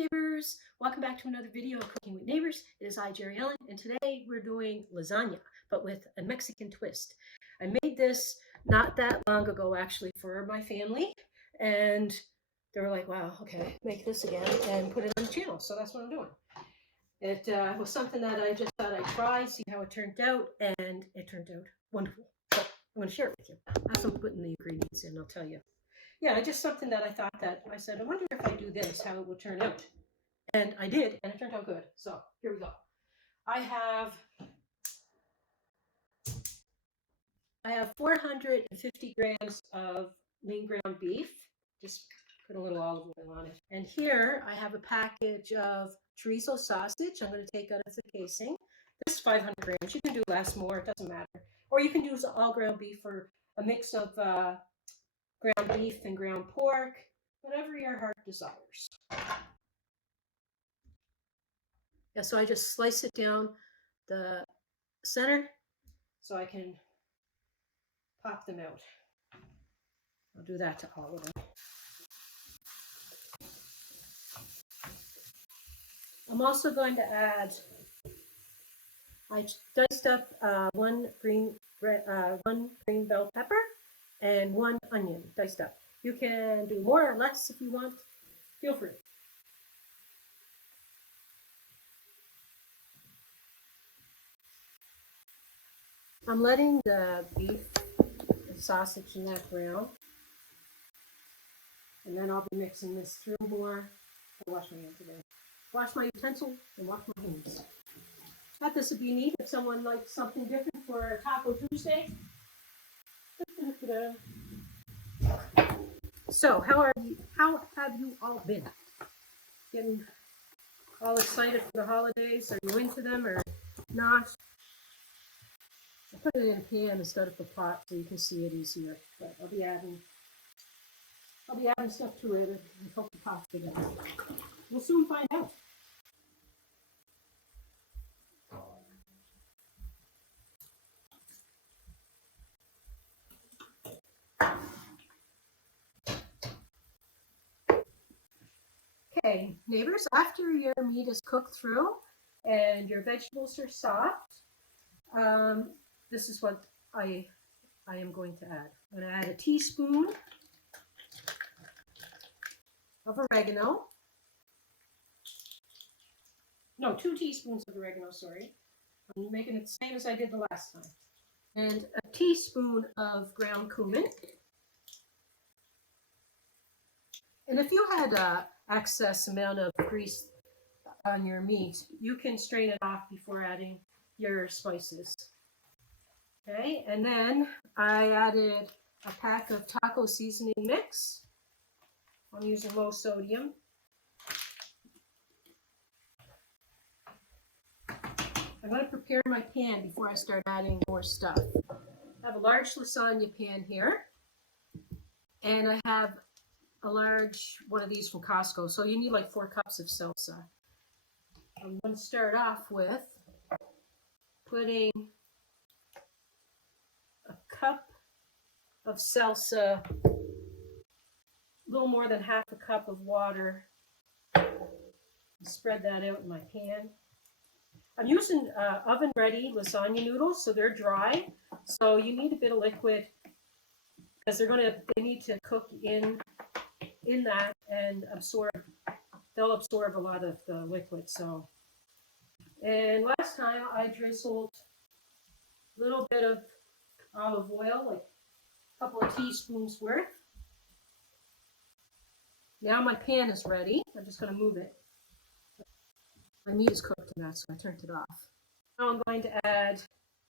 neighbors, welcome back to another video of Cooking with Neighbors. It is I, Jerri-ellen, and today we're doing lasagna, but with a Mexican twist. I made this not that long ago actually for my family, and they were like, wow, okay, make this again and put it on the channel. So that's what I'm doing. It was something that I just thought I'd try, see how it turned out, and it turned out wonderful. So I'm going to share it with you. As I'm putting the ingredients in, I'll tell you. Yeah, just something that I thought that I said, I wonder if I do this, how it would turn out. And I did, and it turned out good. So here we go. I have 450 grams of lean ground beef. Just put a little olive oil on it. And here I have a package of chorizo sausage. I'm going to take out of the casing. This is 500 grams. You can do less, more, it doesn't matter. Or you can use all ground beef or a mix of ground beef and ground pork, whatever your heart desires. Yeah, so I just slice it down the center so I can pop them out. I'll do that to all of them. I'm also going to add, I diced up one green bell pepper and one onion diced up. You can do more or less if you want. Feel free. I'm letting the beef and sausage and that brown. And then I'll be mixing this through more. I wash my hands today. Wash my utensils and wash my hands. Thought this would be neat if someone likes something different for a Taco Tuesday. So, how have you all been? Getting all excited for the holidays? Are you into them or not? I put it in a pan instead of a pot so you can see it easier. But I'll be adding stuff to it and hope the pot's big enough. We'll soon find out. Okay, neighbors, after your meat is cooked through and your vegetables are soft, this is what I am going to add. I'm going to add a teaspoon of oregano. No, 2 teaspoons of oregano, sorry. I'm making it the same as I did the last time. And a teaspoon of ground cumin. And if you had excess amount of grease on your meat, you can strain it off before adding your spices. Okay, and then I added a pack of taco seasoning mix. I'm using low sodium. I'm going to prepare my pan before I start adding more stuff. I have a large lasagna pan here, and I have a large one of these from Costco. So you need like 4 cups of salsa. I'm going to start off with putting a cup of salsa, a little more than half a cup of water. Spread that out in my pan. I'm using oven ready lasagna noodles, so they're dry. So you need a bit of liquid because they need to cook in that and they'll absorb a lot of the liquid. So, and last time I drizzled a little bit of olive oil, like a couple of teaspoons worth. Now my pan is ready. I'm just going to move it. My meat is cooked in that, so I turned it off. Now I'm going to add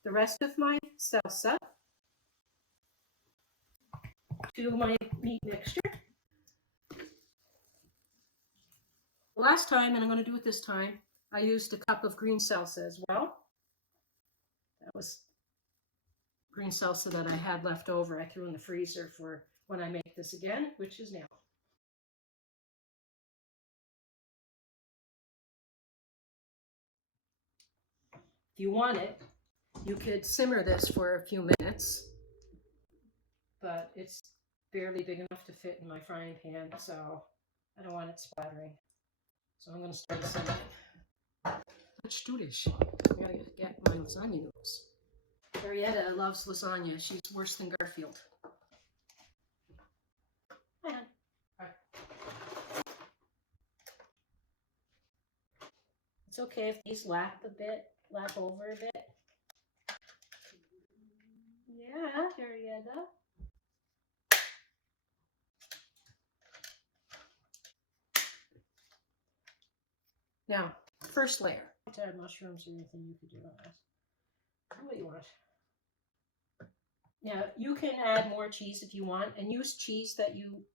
the rest of my salsa to my meat mixture. Last time, and I'm going to do it this time, I used a cup of green salsa as well. That was green salsa that I had left over. I threw in the freezer for when I make this again, which is now. If you want it, you could simmer this for a few minutes, but it's barely big enough to fit in my frying pan, so I don't want it splattering. So I'm going to start this again. Let's do this. I gotta get my lasagna noodles. Jerri-ellen loves lasagna. She's worse than Garfield. Hi, hon. Hi. It's okay if these lap over a bit. Yeah, Jerri-ellen. Now, first layer. To add mushrooms or anything you could do on this. Do what you want. Now, you can add more cheese if you want, and use cheese that you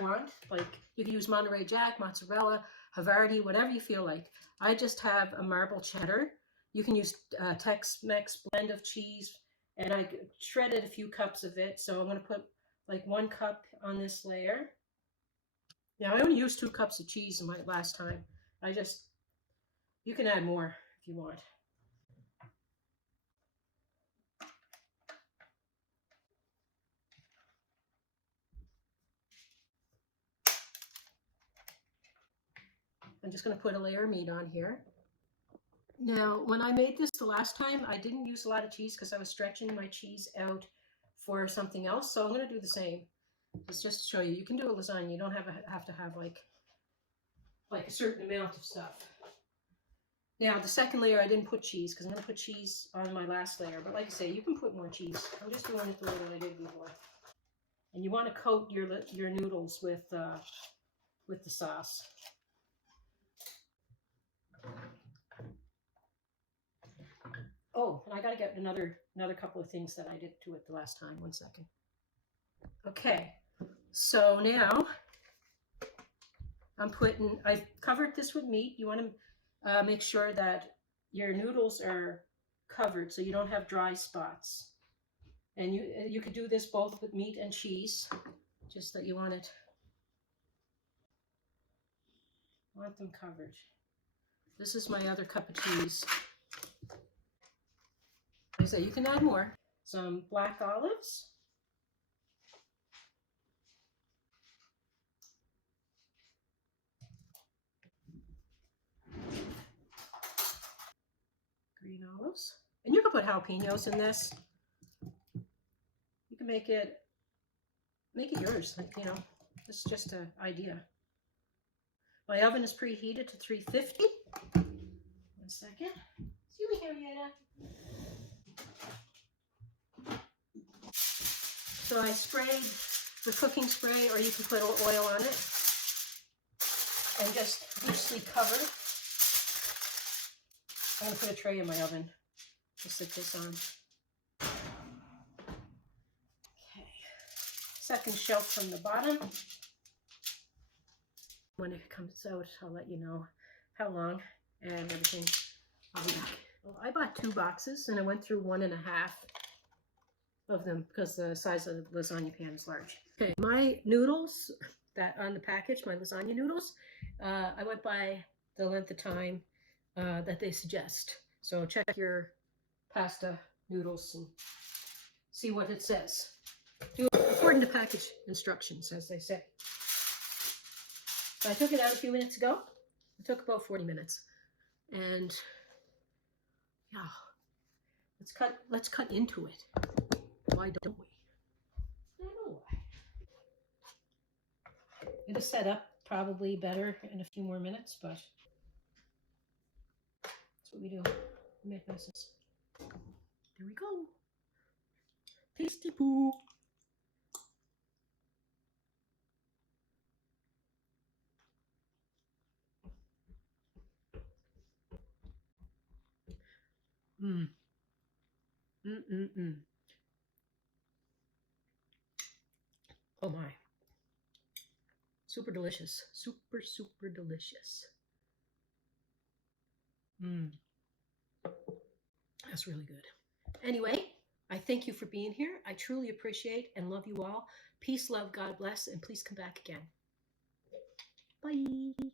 want. Like, you can use Monterey Jack, mozzarella, Havarti, whatever you feel like. I just have a marble cheddar. You can use Tex-Mex blend of cheese, and I shredded a few cups of it. So I'm going to put like 1 cup on this layer. Now, I only used 2 cups of cheese in my last time. You can add more if you want. I'm just going to put a layer of meat on here. Now, when I made this the last time, I didn't use a lot of cheese because I was stretching my cheese out for something else. So I'm going to do the same. It's just to show you. You can do a lasagna. You don't have to have like a certain amount of stuff. Now, the second layer, I didn't put cheese because I'm going to put cheese on my last layer. But like I say, you can put more cheese. I'm just doing it the way that I did before. And you want to coat your noodles with the sauce. Oh, and I got to get another couple of things that I did to it the last time. 1 second. Okay, so now I've covered this with meat. You want to make sure that your noodles are covered so you don't have dry spots. And you could do this both with meat and cheese, just that you want them covered. This is my other cup of cheese. Like I say, you can add more. Some black olives. Green olives. And you can put jalapenos in this. You can make it yours, you know. This is just an idea. My oven is preheated to 350. 1 second. Excuse me, Henrietta. So I sprayed the cooking spray, or you can put oil on it, and just loosely cover. I'm going to put a tray in my oven to sit this on. Okay. Second shelf from the bottom. When it comes out, I'll let you know how long and everything. I'll be back. Well, I bought 2 boxes, and I went through 1.5 of them because the size of the lasagna pan is large. Okay, my noodles that on the package, my lasagna noodles, I went by the length of time that they suggest. So check your pasta noodles and see what it says. Do it according to package instructions, as they say. So I took it out a few minutes ago. It took about 40 minutes. And yeah, let's cut into it. Why don't we? I don't know why. It'll set up probably better in a few more minutes, but that's what we do. We make messes. There we go. Tasty poo. Mmm. Mmm. Oh my. Super delicious. Super, super delicious. Mmm. That's really good. Anyway, I thank you for being here. I truly appreciate and love you all. Peace, love, God bless, and please come back again. Bye.